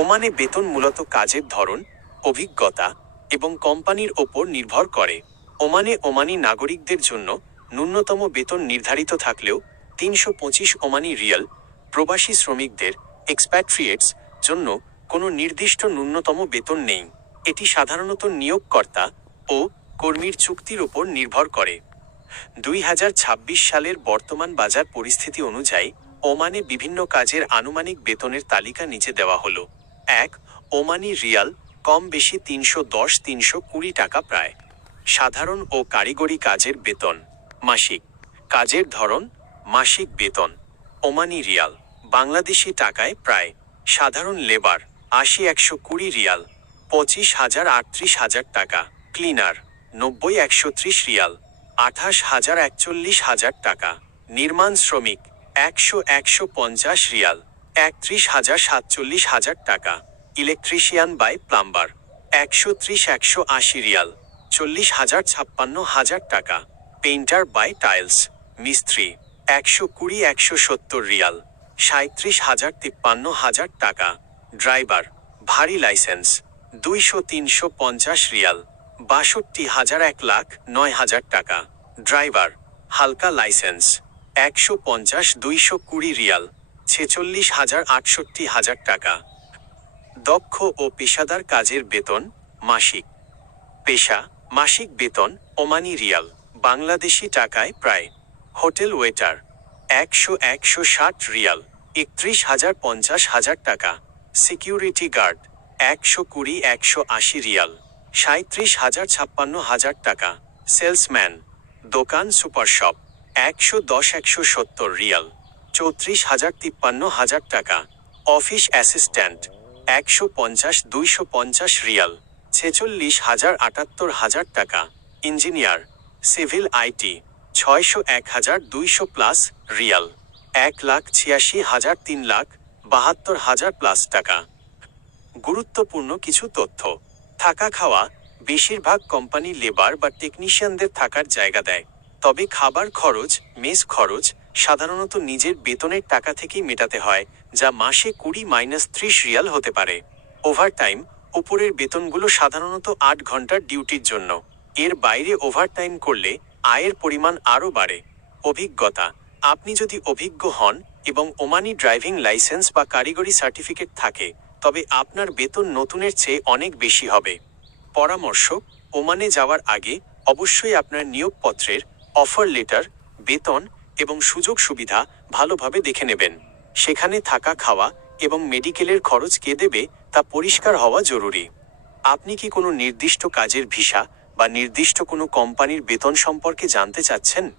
ওমানে বেতন মূলত কাজের ধরন, অভিজ্ঞতা এবং কোম্পানির ওপর নির্ভর করে। ওমানে ওমানি নাগরিকদের জন্য ন্যূনতম বেতন নির্ধারিত থাকলেও ৩২৫ ওমানি রিয়াল, প্রবাসী শ্রমিকদের এক্সপ্যাট্রিয়েটস জন্য কোনো নির্দিষ্ট ন্যূনতম বেতন নেই। এটি সাধারণত নিয়োগকর্তা ও কর্মীর চুক্তির ওপর নির্ভর করে। ২০২৬ সালের বর্তমান বাজার পরিস্থিতি অনুযায়ী ওমানে বিভিন্ন কাজের আনুমানিক বেতনের তালিকা নিচে দেওয়া হলো। ১. ওমানি রিয়াল, কম বেশি ৩১০-৩২০ টাকা প্রায়। সাধারণ ও কারিগরি কাজের বেতন মাসিক। কাজের ধরন মাসিক বেতন ওমানি রিয়াল, বাংলাদেশি টাকায় প্রায়। সাধারণ লেবার ৮০-১২০ রিয়াল, ২৫,০০০-৩৮,০০০ টাকা। ক্লিনার ৯০-১৩০ রিয়াল, ২৮,০০০-৪১,০০০ টাকা। নির্মাণ শ্রমিক ১০০-১৫০ রিয়াল, ৩১,০০০-৪৭,০০০ টাকা। ইলেকট্রিশিয়ান বাই প্লাম্বার ১৩০-১৮০ রিয়াল, ৪০,০০০-৫৬,০০০ টাকা। পেইন্টার বাই টাইলস মিস্ত্রি ১২০-১৭০ রিয়াল, ৩৭,০০০-৫৩,০০০ টাকা। ড্রাইভার ভারী লাইসেন্স ২০০-৩৫০ রিয়াল, ৬২,০০০-১,০০,০০০ টাকা। ড্রাইভার হালকা লাইসেন্স ১৫০-২২০ রিয়াল, ৪৬,০০০-৬৮,০০০ টাকা। দক্ষ ও পেশাদার কাজের বেতন মাসিক। পেশা মাসিক বেতন ওমানি রিয়াল, বাংলাদেশি টাকায় প্রায়। হোটেল ওয়েটার ১০০-১৬০ রিয়াল, ৩১,০০০-৫০,০০০ টাকা। সিকিউরিটি গার্ড ১২০-১৮০ রিয়াল, ৩৭,০০০-৫৬,০০০ টাকা। সেলসম্যান দোকান সুপারশপ ১১০-১৭০ রিয়াল, ৩৪,০০০-৫৩,০০০ টাকা। অফিস অ্যাসিস্ট্যান্ট ১৫০-২৫০ রিয়াল, ৪৬,০০০-৭৮,০০০ টাকা। Engineer civil IT ৬০০-১,২০০ plus Real, ১,৮৬,০০০ ৩,৭২,০০০ plus টাকা। গুরুত্বপূর্ণ কিছু তথ্য। থাকা খাওয়া বেশিরভাগ কোম্পানি লেবার বা টেকনিশিয়ানদের থাকার জায়গা দেয়, তবে খাবার খরচ, মেস খরচ সাধারণত নিজের বেতনের টাকা থেকেই মেটাতে হয়, যা মাসে ২০-৩০ রিয়াল হতে পারে। ওভারটাইম উপরের বেতনগুলো সাধারণত ৮ ঘন্টার ডিউটির জন্য। এর বাইরে ওভারটাইম করলে আয়ের পরিমাণ আরও বাড়ে। অভিজ্ঞতা আপনি যদি অভিজ্ঞ হন এবং ওমানি ড্রাইভিং লাইসেন্স বা কারিগরি সার্টিফিকেট থাকে, তবে আপনার বেতন নতুনের চেয়ে অনেক বেশি হবে। পরামর্শ ওমানে যাওয়ার আগে অবশ্যই আপনার নিয়োগপত্রের অফার লেটার, বেতন এবং সুযোগ সুবিধা ভালোভাবে দেখে নেবেন। সেখানে থাকা খাওয়া এবং মেডিকেলের খরচ কে দেবে তা পরিষ্কার হওয়া জরুরি। আপনি কি কোনো নির্দিষ্ট কাজের ভিসা বা নির্দিষ্ট কোনো কোম্পানির বেতন সম্পর্কে জানতে চাচ্ছেন?